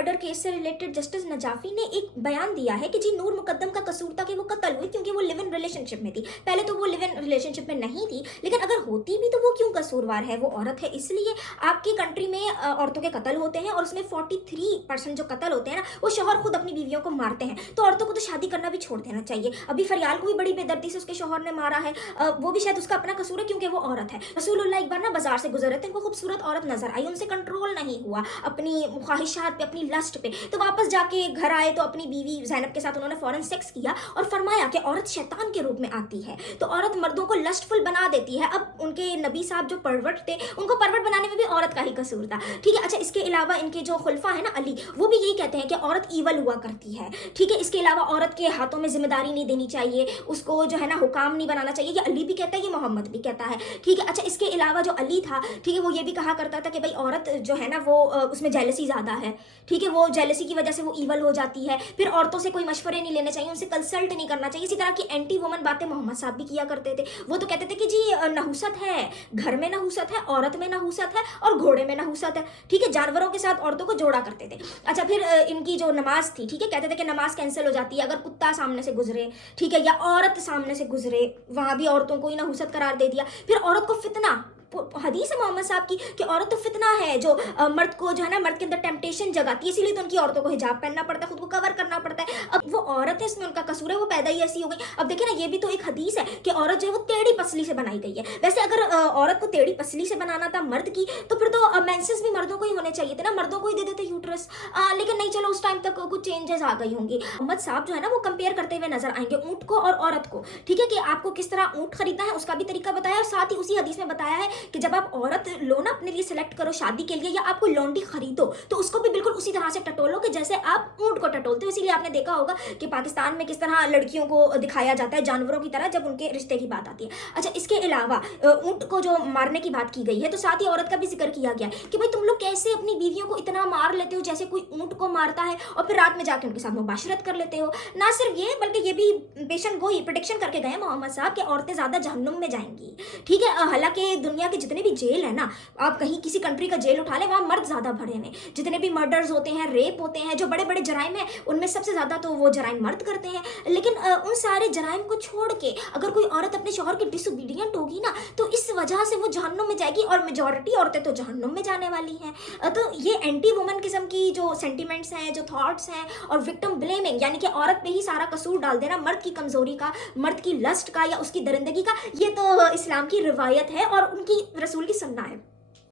Murder case से related justice नजाफी ने एक बयान दिया है कि जी नूर मुकद्दम का कसूर था कि वो कत्ल हुई क्योंकि वो लिव इन रिलेशनशिप में थी। पहले तो वो लिव इन रिलेशनशिप में नहीं थी, लेकिन अगर होती भी तो वो क्यों कसूरवार है? वो औरत है, इसलिए आपकी कंट्री में औरतों के कत्ल होते हैं और उसमें 43% जो कत्ल होते हैं ना, वो शौहर खुद अपनी बीवियों को मारते हैं। तो औरतों को तो शादी करना भी छोड़ देना चाहिए। अभी फरियाल को भी बड़ी बेदर्दी से उसके शौहर ने मारा है, वो भी शायद उसका अपना कसूर है क्योंकि वो औरत है। रसूलुल्लाह एक बार ना बाजार से गुजर रहे थे, उनको खूबसूरत औरत नजर आई, उनसे कंट्रोल नहीं हुआ अपनी ख्वाहिशात पे, अपनी लस्ट पे, तो वापस जाके घर आए तो अपनी बीवी ज़ैनब के साथ उन्होंने फौरन सेक्स किया और फरमाया कि औरत शैतान के रूप में आती है, तो औरत मर्दों को लस्टफुल बना देती है। अब उनके नबी साहब जो परवट थे, उनको परवट बनाने में भी औरत का ही कसूर था, ठीक है। अच्छा, इसके अलावा इनके जो खुलफा है ना अली, वो भी यही कहते हैं कि औरत ईवल हुआ करती है, ठीक है। इसके अलावा औरत के हाथों में जिम्मेदारी नहीं देनी चाहिए, उसको जो है ना हुकाम नहीं बनाना चाहिए। ये अली भी कहता है, ये मोहम्मद भी कहता है, ठीक है। अच्छा, इसके अलावा जो अली था, ठीक है, वो ये भी कहा करता था कि भाई औरत जो है ना वो उसमें जेलसी ज़्यादा है, ठीक है, वो जेलसी की वजह से वो ईवल हो जाती है। फिर औरतों से कोई मशवरे नहीं लेने चाहिए, उनसे कंसल्ट नहीं करना चाहिए। इसी तरह की एंटी वुमन बातें मोहम्मद साहब भी किया करते थे। वो तो कहते थे कि जी नहुसत है, घर में नहुसत है, औरत में नहुसत है और घोड़े में नहुसत है, ठीक है। जानवरों के साथ औरतों को जोड़ा करते थे। अच्छा, फिर इनकी जो नमाज थी, ठीक है, कहते थे कि नमाज कैंसिल हो जाती है अगर कुत्ता सामने से गुजरे, ठीक है, या औरत सामने से गुजरे, वहां भी औरतों को ही नहुसत करार दे दिया। फिर औरत को फितना, हदीस है मोहम्मद साहब की कि औरत तो फितना है जो मर्द को जो है ना, मर्द के अंदर टेम्पटेशन जगाती है, इसीलिए तो उनकी औरतों को हिजाब पहनना पड़ता है, खुद को कवर करना पड़ता है। अब वो औरत है, इसमें उनका कसूर है, वो पैदा ही ऐसी हो गई। अब देखिए ना, ये भी तो एक हदीस है कि औरत जो है वो टेढ़ी पसली से बनाई गई है। वैसे अगर औरत को टेढ़ी पसली से बनाना था मर्द की, तो फिर तो मेंसेस भी मर्दों को ही होने चाहिए थे ना, मर्दों को ही दे देते यूट्रस। लेकिन नहीं, चलो उस टाइम तक कुछ चेंजेस आ गई होंगी। मोहम्मद साहब जो है ना वो कंपेयर करते हुए नजर आएंगे ऊंट को और औरत को, ठीक है, कि आपको किस तरह ऊंट खरीदना है उसका भी तरीका बताया, और साथ ही उसी हदीस में बताया है कि जब आप औरत लो ना अपने लिए सिलेक्ट करो शादी के लिए, या आपको लौंडी खरीदो, तो उसको भी बिल्कुल उसी तरह से टटोलो कि जैसे आप ऊंट को टटोलते हो। इसीलिए आपने देखा होगा कि पाकिस्तान में किस तरह लड़कियों को दिखाया जाता है जानवरों की तरह जब उनके रिश्ते की बात आती है। अच्छा, इसके अलावा ऊंट को जो मारने की बात की गई है, तो साथ ही औरत का भी जिक्र किया गया कि भाई तुम लोग कैसे अपनी बीवियों को इतना मार लेते हो जैसे कोई ऊंट को मारता है, और फिर रात में जाके उनके साथ मुबाशरत कर लेते हो। ना सिर्फ ये, बल्कि ये भी पेशन गोई प्रोडिक्शन करके गए मोहम्मद साहब कि औरतें ज्यादा जहन्नुम में जाएंगी, ठीक है। हालांकि दुनिया के जितने भी जेल है ना, आप कहीं किसी कंट्री का जेल उठा ले, वहाँ मर्द ज्यादा भरे हैं। जितने भी मर्डर्स होते हैं, रेप होते हैं, जो बड़े बड़े जराइम हैं, उनमें सबसे ज्यादा तो वो जराइम मर्द करते हैं। लेकिन उन सारे जराइम को छोड़ के अगर कोई औरत अपने शौहर की डिसोबीडियंट होगी ना, तो इस वजह से वो जहन्नुम में जाएगी, और मेजॉरिटी औरतें तो जहन्नुम में जाने वाली हैं। तो ये एंटी वुमन किस्म की जो सेंटिमेंट्स हैं, जो थॉट्स हैं, और विक्टिम ब्लेमिंग, यानी कि औरत पे ही सारा कसूर डाल देना, मर्द की कमजोरी का, मर्द की लस्ट का या उसकी दरिंदगी का, ये तो इस्लाम की रिवायत है और उनकी रसूल की सुन्नत है।